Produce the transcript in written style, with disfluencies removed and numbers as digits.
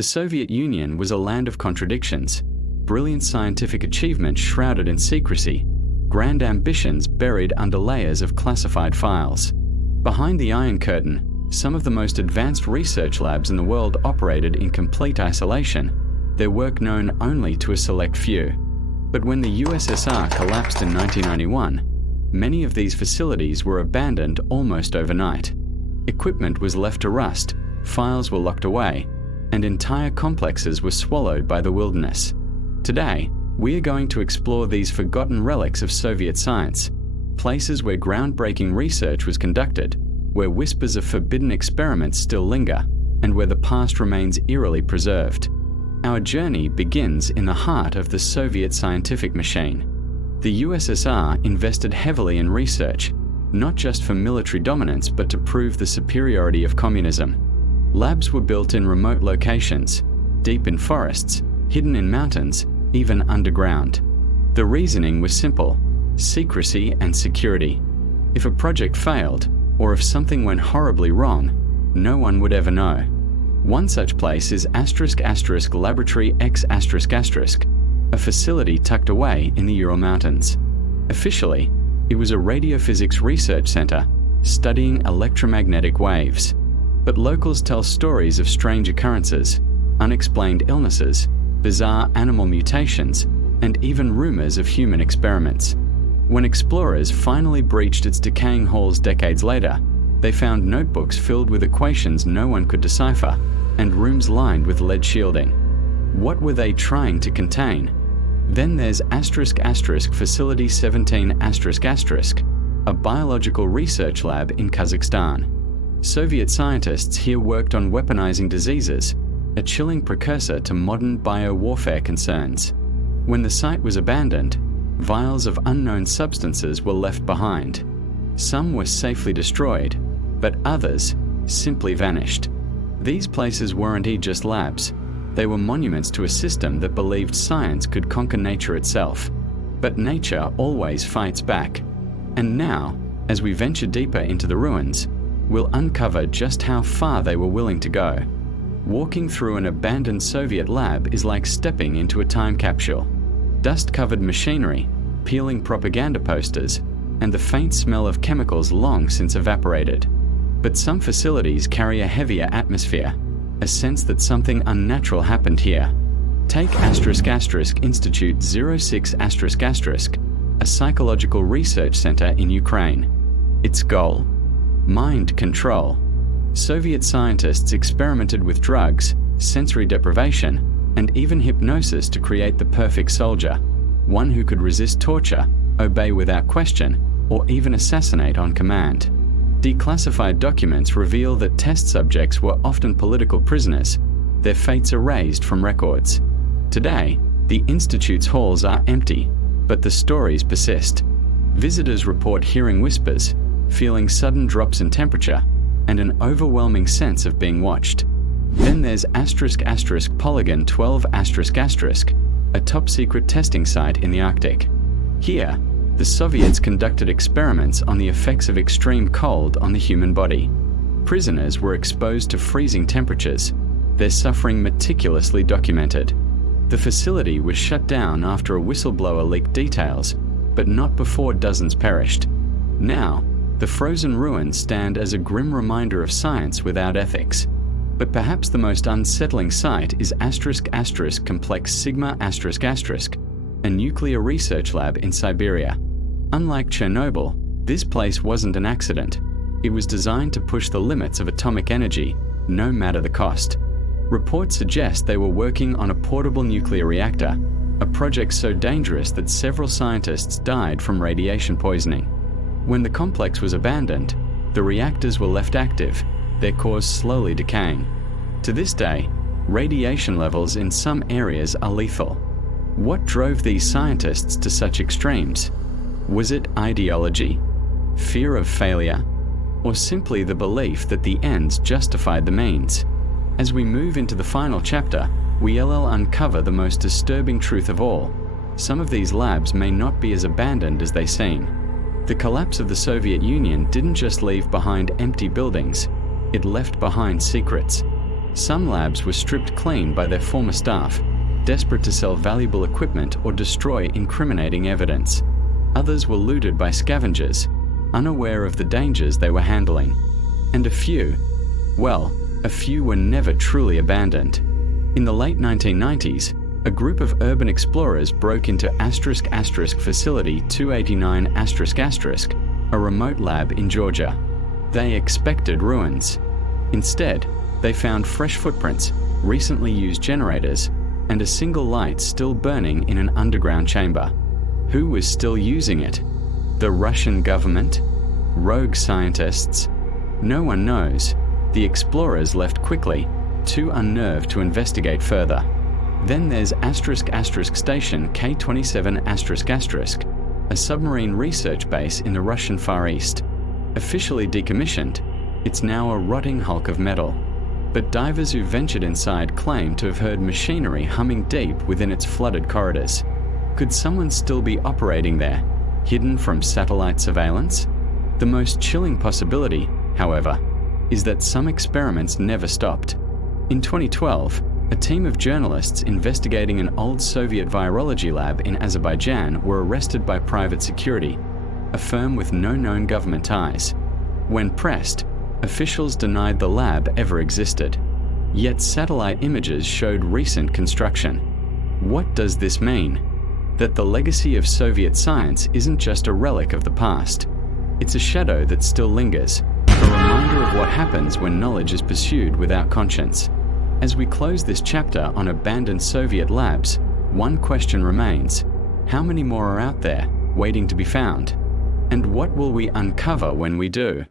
The Soviet Union was a land of contradictions, brilliant scientific achievements shrouded in secrecy, grand ambitions buried under layers of classified files. Behind the Iron Curtain, some of the most advanced research labs in the world operated in complete isolation, their work known only to a select few. But when the USSR collapsed in 1991, many of these facilities were abandoned almost overnight. Equipment was left to rust, files were locked away, and entire complexes were swallowed by the wilderness. Today, we are going to explore these forgotten relics of Soviet science, places where groundbreaking research was conducted, where whispers of forbidden experiments still linger, and where the past remains eerily preserved. Our journey begins in the heart of the Soviet scientific machine. The USSR invested heavily in research, not just for military dominance but to prove the superiority of communism. Labs were built in remote locations, deep in forests, hidden in mountains, even underground. The reasoning was simple: secrecy and security. If a project failed, or if something went horribly wrong, no one would ever know. One such place is *** Laboratory X***, a facility tucked away in the Ural Mountains. Officially, it was a radiophysics research center studying electromagnetic waves. But locals tell stories of strange occurrences, unexplained illnesses, bizarre animal mutations, and even rumors of human experiments. When explorers finally breached its decaying halls decades later, they found notebooks filled with equations no one could decipher, and rooms lined with lead shielding. What were they trying to contain? Then there's ** Facility 17 **, a biological research lab in Kazakhstan. Soviet scientists here worked on weaponizing diseases, a chilling precursor to modern biowarfare concerns. When the site was abandoned, vials of unknown substances were left behind. Some were safely destroyed, but others simply vanished. These places weren't just labs. They were monuments to a system that believed science could conquer nature itself. But nature always fights back. And now, as we venture deeper into the ruins, we'll uncover just how far they were willing to go. Walking through an abandoned Soviet lab is like stepping into a time capsule. Dust-covered machinery, peeling propaganda posters, and the faint smell of chemicals long since evaporated. But some facilities carry a heavier atmosphere, a sense that something unnatural happened here. Take ** Institute 06 **, a psychological research center in Ukraine. Its goal: mind control. Soviet scientists experimented with drugs, sensory deprivation, and even hypnosis to create the perfect soldier, one who could resist torture, obey without question, or even assassinate on command. Declassified documents reveal that test subjects were often political prisoners, their fates erased from records. Today, the Institute's halls are empty, but the stories persist. Visitors report hearing whispers, feeling sudden drops in temperature, and an overwhelming sense of being watched. Then there's ** Polygon 12 **, a top-secret testing site in the Arctic. Here, the Soviets conducted experiments on the effects of extreme cold on the human body. Prisoners were exposed to freezing temperatures, their suffering meticulously documented. The facility was shut down after a whistleblower leaked details, but not before dozens perished. Now, the frozen ruins stand as a grim reminder of science without ethics. But perhaps the most unsettling sight is ** Complex Sigma **, a nuclear research lab in Siberia. Unlike Chernobyl, this place wasn't an accident. It was designed to push the limits of atomic energy, no matter the cost. Reports suggest they were working on a portable nuclear reactor, a project so dangerous that several scientists died from radiation poisoning. When the complex was abandoned, the reactors were left active, their cores slowly decaying. To this day, radiation levels in some areas are lethal. What drove these scientists to such extremes? Was it ideology, fear of failure, or simply the belief that the ends justified the means? As we move into the final chapter, we'll uncover the most disturbing truth of all. Some of these labs may not be as abandoned as they seem. The collapse of the Soviet Union didn't just leave behind empty buildings, it left behind secrets. Some labs were stripped clean by their former staff, desperate to sell valuable equipment or destroy incriminating evidence. Others were looted by scavengers, unaware of the dangers they were handling. And a few were never truly abandoned. In the late 1990s, a group of urban explorers broke into Facility 289 **, a remote lab in Georgia. They expected ruins. Instead, they found fresh footprints, recently used generators, and a single light still burning in an underground chamber. Who was still using it? The Russian government? Rogue scientists? No one knows. The explorers left quickly, too unnerved to investigate further. Then there's Station K27 **, a submarine research base in the Russian Far East. Officially decommissioned, it's now a rotting hulk of metal. But divers who ventured inside claim to have heard machinery humming deep within its flooded corridors. Could someone still be operating there, hidden from satellite surveillance? The most chilling possibility, however, is that some experiments never stopped. In 2012, a team of journalists investigating an old Soviet virology lab in Azerbaijan were arrested by private security, a firm with no known government ties. When pressed, officials denied the lab ever existed. Yet satellite images showed recent construction. What does this mean? That the legacy of Soviet science isn't just a relic of the past. It's a shadow that still lingers, a reminder of what happens when knowledge is pursued without conscience. As we close this chapter on abandoned Soviet labs, one question remains: how many more are out there, waiting to be found? And what will we uncover when we do?